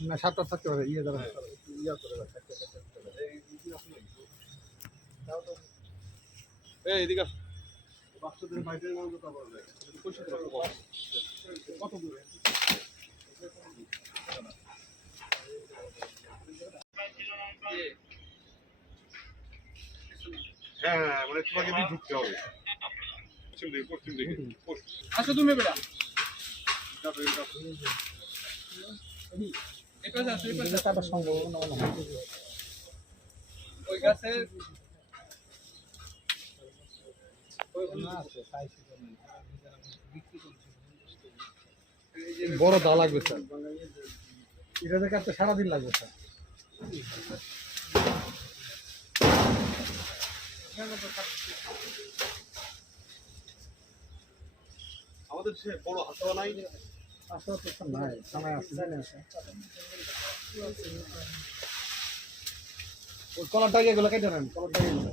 না সাতটা থাকতে পারে ইয়ে যাবে ইয়া এই এদিকে। বাচ্চাদের। কত দূরে? হ্যাঁ মানে তোমাকে দিয়ে ঢুকতে হবে। পশ্চিম দিকে পশ্চিম দিকে আসো তুমি বেটা বড় দা লাগবে স্যার। এটা কাটতে সারাদিন লাগবে স্যার। আমাদের সে বড় হাতওয়া নাই। আসলে তো নাই সময় আছে জানি আছে। ওই কলার টাকে এগুলো কেটে নেন কলার টাকে এগুলো।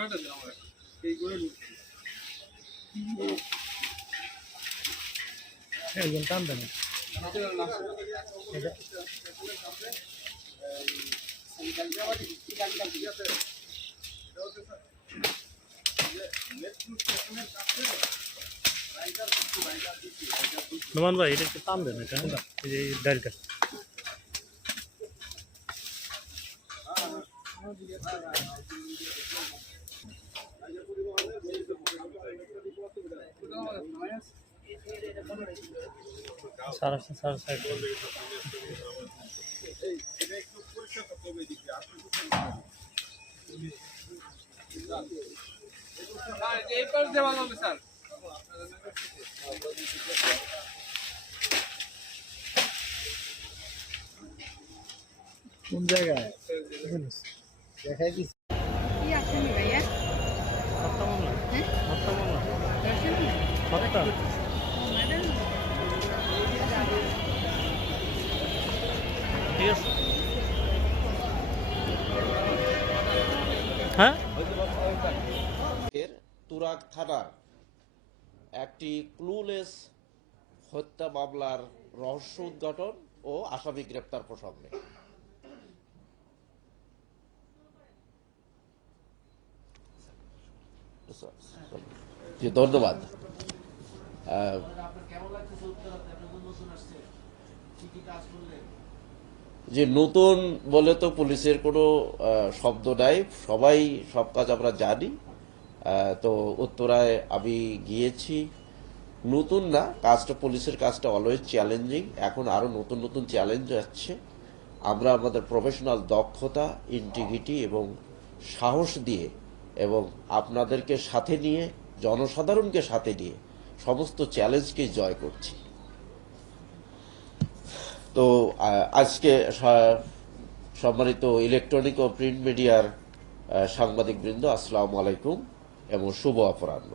গুঁড়াটা দাও আমার এই গুঁড়ো একজন টান দেন। নোমান ভাই এটা একটু টান দেন এটা এই যে ডালটা সারা সারা সাইড হ্যাঁ এই পাশ দিয়ে ভালো হবে স্যার কোন জায়গায় দেখাই দিচ্ছি কি আসেনি ভাইয়া হত্যা তুরাগ থানার একটি ক্লুলেস হত্যা মামলার রহস্য উদ্ঘাটন ও আসামি গ্রেপ্তার প্রসঙ্গে। ধন্যবাদ যে নতুন বলে তো পুলিশের কোনো শব্দ নাই। সবাই সব কাজ আমরা জানি। তো উত্তরায় আমি গিয়েছি। নতুন না, কাজটা, পুলিশের কাজটা অলওয়েজ চ্যালেঞ্জিং এখন আরও নতুন নতুন চ্যালেঞ্জ আসছে। আমরা আমাদের প্রফেশনাল দক্ষতা ইন্টিগ্রিটি এবং সাহস দিয়ে এবং আপনাদেরকে সাথে নিয়ে, জনসাধারণকে সাথে নিয়ে সমস্ত চ্যালেঞ্জকে জয় করছি। তো আজকে সম্মানিত ইলেকট্রনিক ও প্রিন্ট মিডিয়ার সাংবাদিক বৃন্দ আসসালামু আলাইকুম এবং শুভ অপরাহ্ন।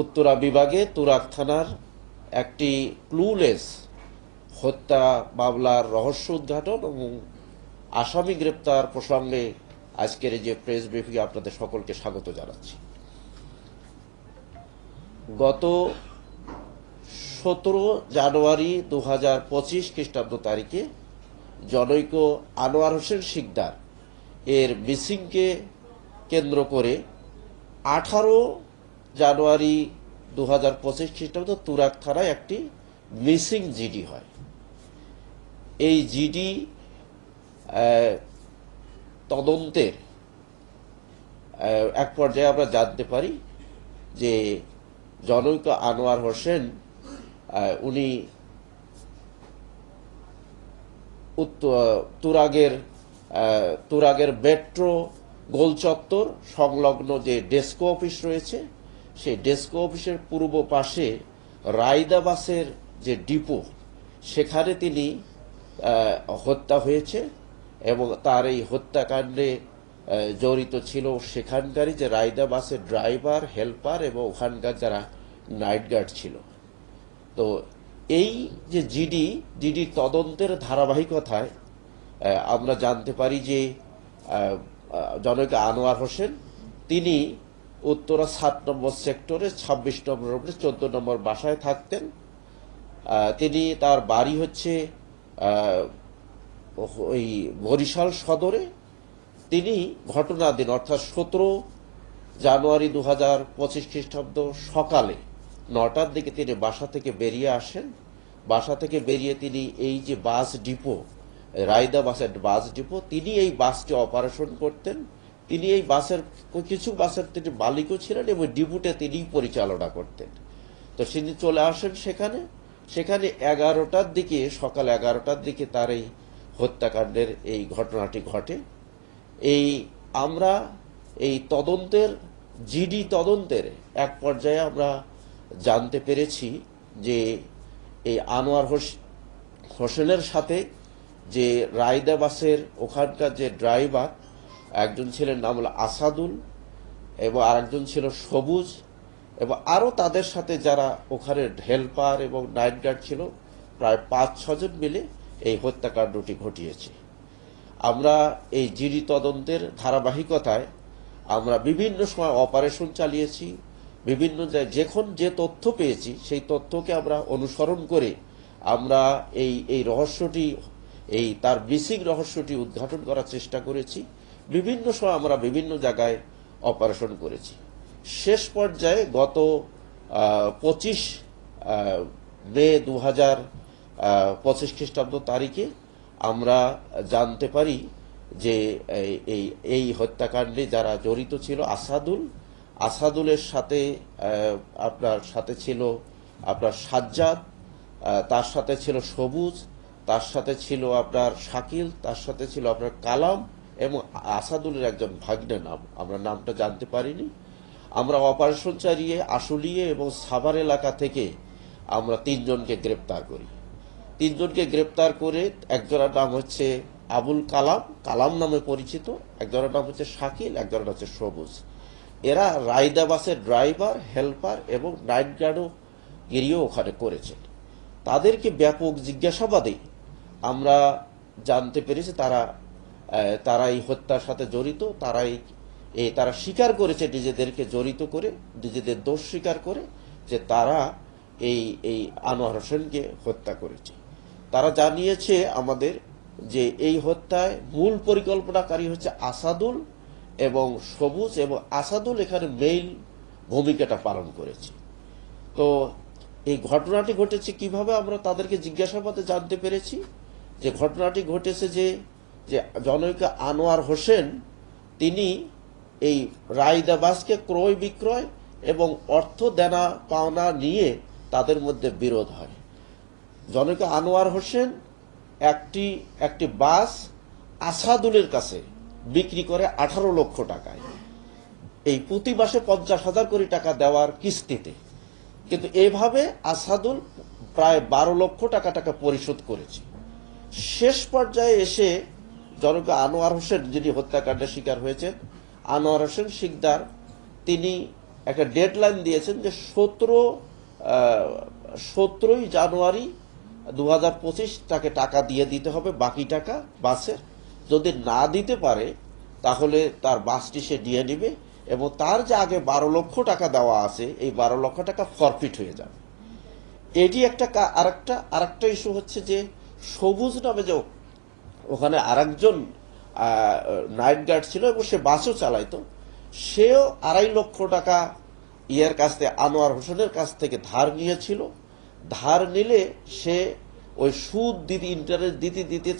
উত্তরা বিভাগে তুরাক থানার একটি ক্লুলেস হত্যা মামলার রহস্য উদ্ঘাটন এবং আসামি গ্রেপ্তার প্রসঙ্গে আজকের যে প্রেস ব্রিফিংয়ে আপনাদের সকলকে স্বাগত জানাচ্ছি। গত সতেরো জানুয়ারি দু হাজার পঁচিশ খ্রিস্টাব্দ তারিখে জনৈক আনোয়ার হোসেন শিকদার এর মিসিংকে কেন্দ্র করে আঠারো জানুয়ারি দু হাজার পঁচিশ খ্রিস্টাব্দ তুরাক থানায় একটি মিসিং জিডি হয়। এই জিডি তদন্তের এক পর্যায়ে আমরা জানতে পারি যে জনৈক আনোয়ার হোসেন উনি তুরাগের তুরাগের মেট্রো, গোল চত্বর সংলগ্ন যে ডেস্কো অফিস রয়েছে, সেই ডেস্কো অফিসের পূর্ব পাশে রায়দা বাসের যে ডিপো, সেখানে তিনি হত্যা হয়েছে। এবং তার এই হত্যাকাণ্ডে জড়িত ছিল সেখানকারই যে রায়দা বাসের ড্রাইভার, হেল্পার এবং ওখানকার যারা নাইট গার্ড ছিল। তো এই যে জিডি জিডি তদন্তের ধারাবাহিকতায় আমরা জানতে পারি যে জনৈক আনোয়ার হোসেন, তিনি উত্তরা সাত নম্বর সেক্টরে, ছাব্বিশ নম্বর রোডে, চোদ্দ নম্বর বাসায় থাকতেন। তিনি তার বাড়ি হচ্ছে ওই বরিশাল সদরে তিনি ঘটনা দিন, অর্থাৎ সতেরো জানুয়ারি দু হাজার পঁচিশ খ্রিস্টাব্দ সকালে নটার দিকে তিনি বাসা থেকে বেরিয়ে আসেন। বাসা থেকে বেরিয়ে তিনি এই যে বাস ডিপো, রায়দা বাসের বাস ডিপো, তিনি এই বাসটি অপারেশন করতেন। তিনি এই বাসের, কিছু বাসের তিনি মালিকও ছিলেন এবং ডিপুটে তিনি পরিচালনা করতেন। তো তিনি চলে আসেন সেখানে। সেখানে এগারোটার দিকে, সকাল এগারোটার দিকে তার এই হত্যাকাণ্ডের এই ঘটনাটি ঘটে। এই আমরা এই তদন্তের জিডি তদন্তের এক পর্যায়ে আমরা জানতে পেরেছি যে এই আনোয়ার হোস- হোসেনের সাথে যে রায়দা বাসের ওখানকার যে ড্রাইভার, একজন ছিলেন নাম হলো আসাদুল এবং আরেকজন ছিল সবুজ এবং আরও তাদের সাথে যারা ওখানে হেল্পার এবং নাইট গার্ড ছিল, প্রায় পাঁচ ছজন মিলে এই হত্যাকাণ্ডটি ঘটিয়েছে। আমরা এই জিডি তদন্তের ধারাবাহিকতায় আমরা বিভিন্ন সময় অপারেশন চালিয়েছি, বিভিন্ন যখন যে তথ্য পেয়েছি, সেই তথ্যকে আমরা অনুসরণ করে আমরা এই এই রহস্যটি, এই তার মিসিং রহস্যটি উদ্ঘাটন করার চেষ্টা করেছি। বিভিন্ন সময় আমরা বিভিন্ন জায়গায় অপারেশন করেছি। শেষ পর্যায়ে গত পঁচিশ মে দু হাজার পঁচিশ খ্রিস্টাব্দ তারিখে আমরা জানতে পারি যে এই- এই হত্যাকাণ্ডে যারা জড়িত ছিল, আসাদুল, আসাদুলের সাথে আপনার সাথে ছিল আপনার সাজ্জাদ তার সাথে ছিল সবুজ, তার সাথে ছিল আপনার শাকিল, তার সাথে ছিল আপনার কালাম এবং আসাদুলের একজন ভাগ্নে নাম। আমরা নামটা জানতে পারিনি। আমরা অপারেশন চালিয়ে, আশুলিয়ে এবং সাভার এলাকা থেকে আমরা তিনজনকে গ্রেপ্তার করি। তিনজনকে গ্রেপ্তার করে একজনের নাম হচ্ছে আবুল কালাম কালাম নামে পরিচিত, একজনের নাম হচ্ছে শাকিল, একজনের হচ্ছে সবুজ। এরা রায়দা বাসের ড্রাইভার, হেল্পার এবং নাইট গার্ডও গিরিও ওখানে করেছেন। তাদেরকে ব্যাপক জিজ্ঞাসাবাদে আমরা জানতে পেরেছি তারা তারা এই হত্যার সাথে জড়িত, তারাই এই তারা স্বীকার করেছে নিজেদেরকে জড়িত করে, নিজেদের দোষ স্বীকার করে যে তারা এই এই আনোয়ার হোসেনকে হত্যা করেছে। তারা জানিয়েছে আমাদের যে এই হত্যায় মূল পরিকল্পনাকারী হচ্ছে আসাদুল এবং সবুজ এবং আসাদুল এখানে মেইন ভূমিকাটা পালন করেছে। তো এই ঘটনাটি ঘটেছে কীভাবে আমরা তাদেরকে জিজ্ঞাসাবাদে জানতে পেরেছি? যে ঘটনাটি ঘটেছে যে যে জনৈক আনোয়ার হোসেন, তিনি এই রায়দা বাসকে ক্রয় বিক্রয় এবং অর্থ দেনা পাওনা নিয়ে তাদের মধ্যে বিরোধ হয়। জনৈক আনোয়ার হোসেন একটি একটি বাস আসাদুলের কাছে বিক্রি করে আঠারো লক্ষ টাকায়। এই প্রতি মাসে পঞ্চাশ হাজার কোটি টাকা দেওয়ার কিস্তিতে। কিন্তু এভাবে আসাদুল প্রায় বারো লক্ষ টাকা টাকা পরিশোধ করেছে। শেষ পর্যায়ে এসে জনক আনোয়ার হোসেন যিনি হত্যাকাণ্ডের শিকার হয়েছেন, আনোয়ার হোসেন শিকদার, তিনি একটা ডেডলাইন দিয়েছেন যে সতেরো সতেরোই জানুয়ারি দু হাজার পঁচিশ তাকে টাকা দিয়ে দিতে হবে, বাকি টাকা বাসের। যদি না দিতে পারে, তাহলে তার বাসটি সে নিয়ে নেবে এবং তার যে আগে বারো লক্ষ টাকা দেওয়া আছে, এই বারো লক্ষ টাকা ফরফিট হয়ে যাবে। এটি একটা আরেকটা আরেকটা ইস্যু হচ্ছে যে সবুজ নামে যে ওখানে আরেকজন নাইট গার্ড ছিল এবং সে বাসও চালাইতো, সেও আড়াই লক্ষ টাকা ইয়ের কাছ থেকে, আনোয়ার হোসেনের কাছ থেকে ধার নিয়েছিল। ধার নিলে সে ওই সুদ দিতে ইন্টারেস্ট দিতে দিতে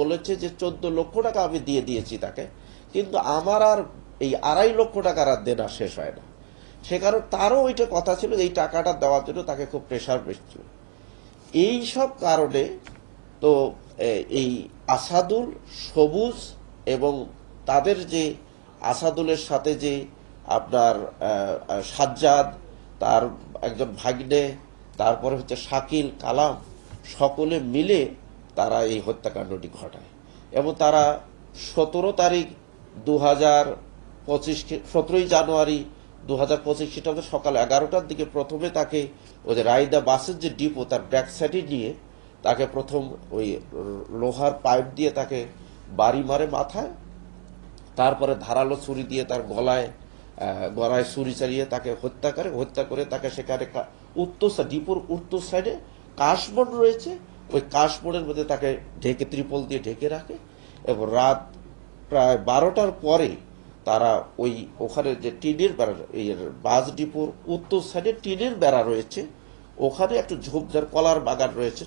বলেছে যে চোদ্দ লক্ষ টাকা আমি দিয়ে দিয়েছি তাকে। কিন্তু আমার আর এই আড়াই লক্ষ টাকার আর দেনা শেষ হয় না। সে কারণে তারও ওইটা কথা ছিল এই টাকাটা দেওয়ার জন্য তাকে খুব প্রেশার বেশছিল এই সব কারণে তো এই আসাদুল সবুজ এবং তাদের যে আসাদুলের সাথে যে আপনার সাজ্জাদ, তার একজন ভাগ্নে তারপরে হচ্ছে শাকিল, কালাম সকলে মিলে তারা এই হত্যাকাণ্ডটি ঘটায় এবং তারা সতেরো তারিখ দু হাজার পঁচিশ সতেরোই জানুয়ারি দু হাজার পঁচিশ খ্রিস্টাব্দে সকাল এগারোটার দিকে প্রথমে তাকে ওই যে রায়দা বাসের যে ডিপো তার ব্যাক সাইডে নিয়ে তাকে প্রথম ওই লোহার পাইপ দিয়ে তাকে বাড়ি মারে মাথায়, তারপরে ধারালো ছুরি দিয়ে তার গলায় গলায় ছুরি চালিয়ে তাকে হত্যা করে হত্যা করে তাকে সেখানে উত্তর ডিপুর উত্তর সাইডে কাশবন রয়েছে। ওই কাশবনের মধ্যে তাকে ঢেকে ত্রিপল দিয়ে ঢেকে রাখে এবং রাত প্রায় বারোটার পরে তারা ওই ওখানে যে টিনের বেড়া বাস ডিপুর উত্তর সাইডে টিনের বেড়া রয়েছে। ওখানে একটু ঝোপঝাড়, কলার বাগান রয়েছে,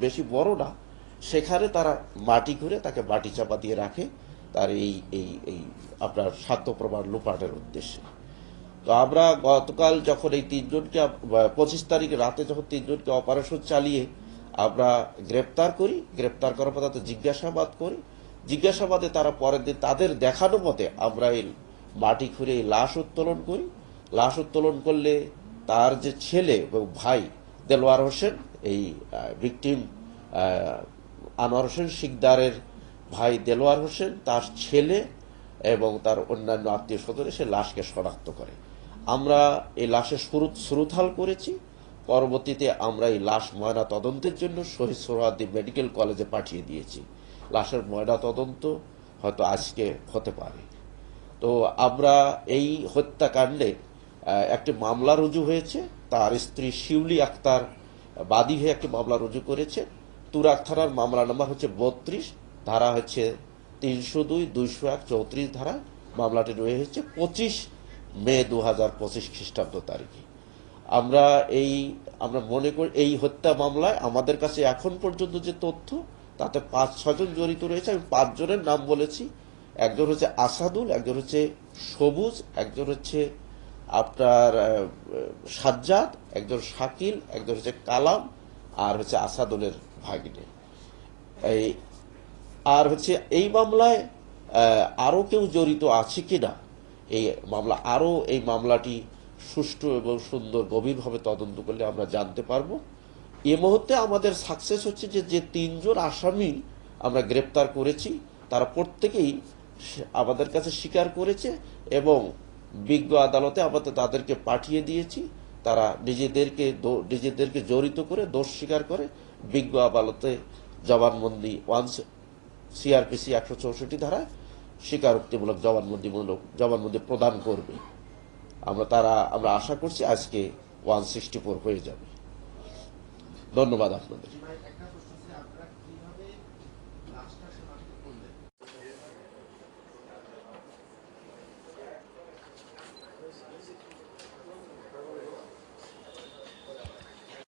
বেশি বড় না। সেখানে তারা মাটি করে তাকে মাটি চাপা দিয়ে রাখে। তার এই এই এই আপনার স্বার্থপ্রমাণ লোপাটের উদ্দেশ্যে। তো আমরা গতকাল যখন এই তিনজনকে পঁচিশ তারিখ রাতে যখন তিনজনকে অপারেশন চালিয়ে আমরা গ্রেপ্তার করি, গ্রেপ্তার করার পর তাদের জিজ্ঞাসাবাদ করি। জিজ্ঞাসাবাদে তারা পরের দিন তাদের দেখানো মতে আমরা এই মাটি খুঁড়ে এই লাশ উত্তোলন করি। লাশ উত্তোলন করলে তার যে ছেলে এবং ভাই দেলোয়ার হোসেন, এই ভিকটিম আনোয়ার হোসেন শিকদারের ভাই দেলোয়ার হোসেন, তার ছেলে এবং তার অন্যান্য আত্মীয় স্বজন সে লাশকে শনাক্ত করে। আমরা এই লাশের সুরুত সুরুথাল করেছি। পরবর্তীতে আমরা এই লাশ ময়না তদন্তের জন্য শহীদ সোহরাদ্দি মেডিকেল কলেজে পাঠিয়ে দিয়েছি। লাশের ময়না তদন্ত হয়তো আজকে হতে পারে। তো আমরা এই হত্যাকাণ্ডে একটি মামলা রুজু হয়েছে। তার স্ত্রী শিউলি আক্তার বাদী হয়ে একটি মামলা রুজু করেছে। তুরাক থানার মামলা নাম্বার হচ্ছে বত্রিশ। ধারা হচ্ছে তিনশো দুই, দুইশো এক, চৌত্রিশ ধারা। মামলাটি রয়ে রয়েছে পঁচিশ মে দু হাজার পঁচিশ খ্রিস্টাব্দ তারিখে। আমরা এই, আমরা মনে করি এই হত্যা মামলায় আমাদের কাছে এখন পর্যন্ত যে তথ্য, তাতে পাঁচ ছজন জড়িত রয়েছে। আমি পাঁচজনের নাম বলেছি। একজন হচ্ছে আসাদুল, একজন হচ্ছে সবুজ, একজন হচ্ছে আপনার সাজ্জাদ, একজন শাকিল, একজন হচ্ছে কালাম, আর হচ্ছে আসাদুলের ভাগ্নে। এই আর হচ্ছে এই মামলায় আহ, আরও কেউ জড়িত আছে কিনা? এই মামলা আরও এই মামলাটি সুষ্ঠু এবং সুন্দর গভীরভাবে তদন্ত করলে আমরা জানতে পারব। এ মুহূর্তে আমাদের সাকসেস হচ্ছে যে যে তিনজন আসামি আমরা গ্রেপ্তার করেছি তারা প্রত্যেকেই আমাদের কাছে স্বীকার করেছে এবং বিজ্ঞ আদালতে আমরা তো তাদেরকে পাঠিয়ে দিয়েছি। তারা নিজেদেরকে নিজেদেরকে জড়িত করে দোষ স্বীকার করে বিজ্ঞ আদালতে জবানবন্দি ওয়ান সিআরপিসি একশো চৌষট্টি ধারা স্বীকারোক্তিমূলক জবানবন্দিমূলক জবানবন্দি প্রদান করবে। আমরা তারা, আমরা আশা করছি আজকে ওয়ান সিক্সটি ফোর হয়ে যাবে। ধন্যবাদ আপনাদের।